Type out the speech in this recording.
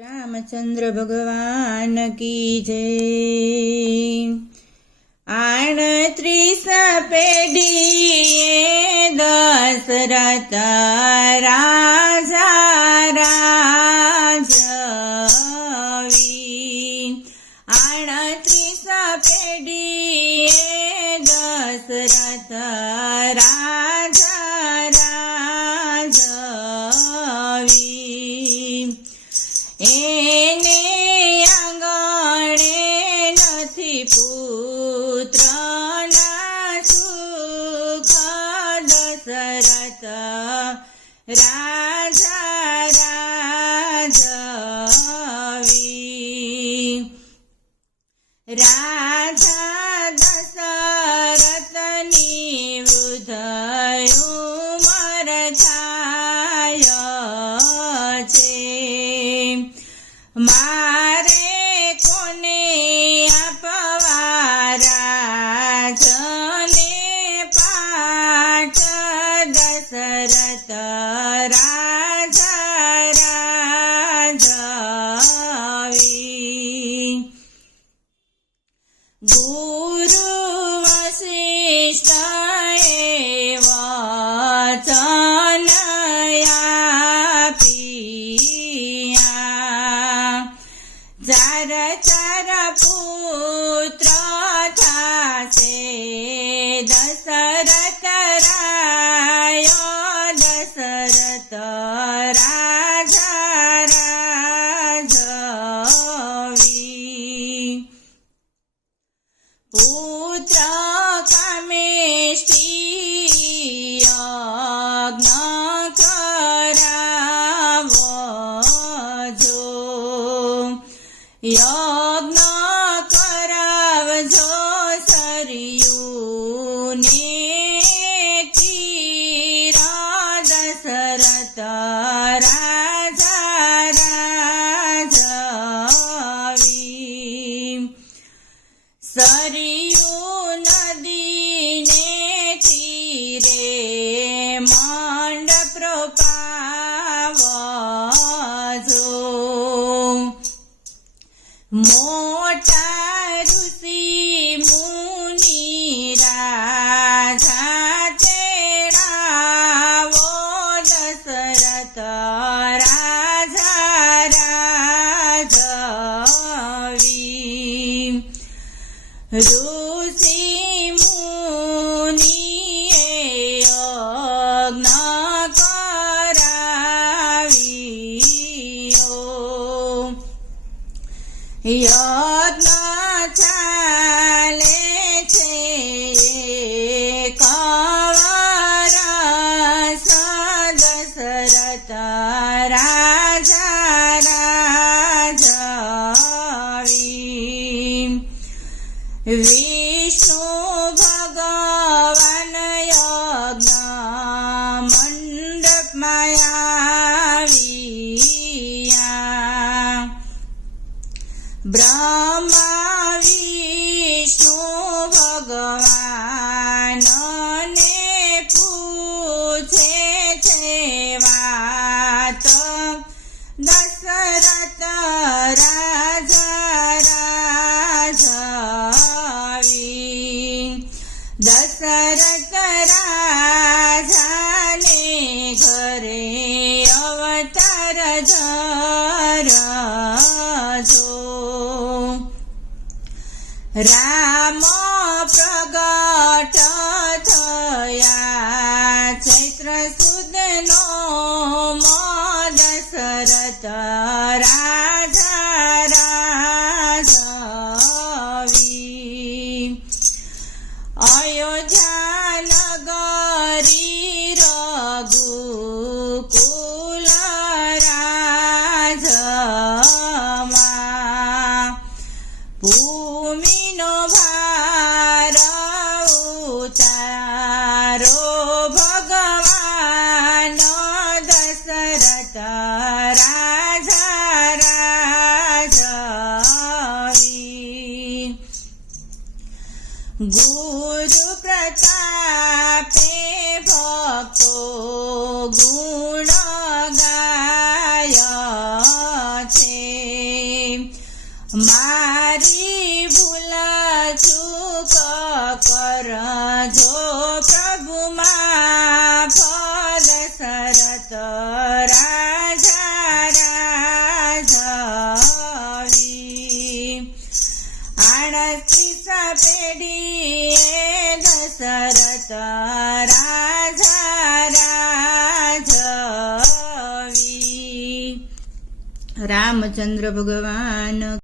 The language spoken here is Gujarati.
રામચંદ્ર ભગવાન કી જય. આણત્રીસ પેઢીએ દશરથ રાજા રાજવી. આણત્રીસ પેઢીએ દશરથ દશરથ પુત્ર થશે દશરથ રાયો દશરથ રાજા રાજવી પુત્ર કામેષ્ટિ યજ્ઞ કરાવો જો યજ્ઞ ઋષિ મુનિએ યજ્ઞ કરાવ્યો યજ્ઞ Vi દશરથ રાજાને ઘરે અવતાર ધરજો રામ પ્રગટ થયા ચૈત્ર રાજારી ગુરુ પ્રતાપે ભક્તો ગુણ ગાય છે મારી ભૂલા ચૂક કરજો પ્રભુ મા ફલ સરત રા રામચંદ્ર ભગવાન